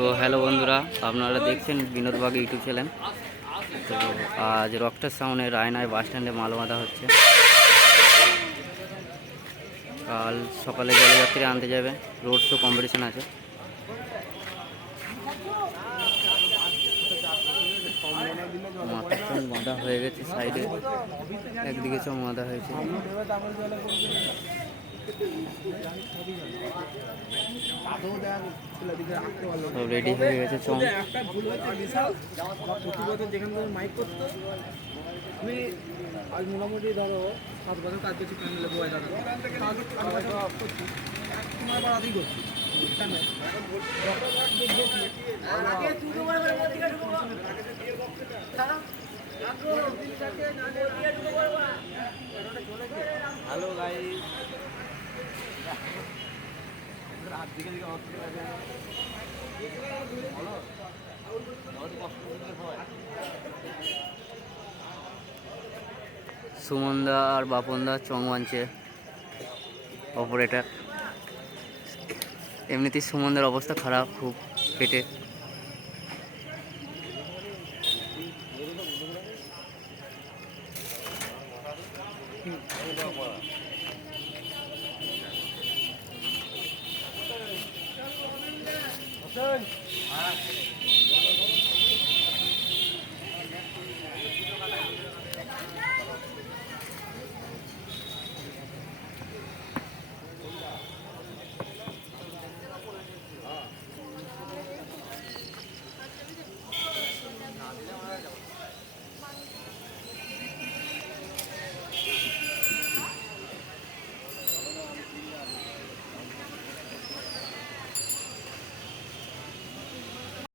তো হ্যালো বন্ধুরা, আপনারা দেখছেন বিনোদবাগ ইউটিউব চ্যানেল। তো আজ রক্টার সাউন্ডে রায়নায় বাস স্ট্যান্ডে মাল বাঁধা হচ্ছে। কাল সকালে জলযাত্রী আনতে যাবে, রোড শো কম্পিটিশন আছে। মাথাটা বাঁধা হয়ে গেছে সাইডে একদিকে সব বাঁধা হয়েছে। সব রেডি হয়ে গেছে চং আমি আজ মোটামুটি ধরো সাত বছর কাজ করছি প্যান্ডেলে বয় দাদা তোমার পাড়াতেই করছি। হ্যালো গাইস সুমনদা আর বাপনদা চং বানছে। অপারেটার এমনিতেই সুমনদার অবস্থা খারাপ খুব পেটে। Done.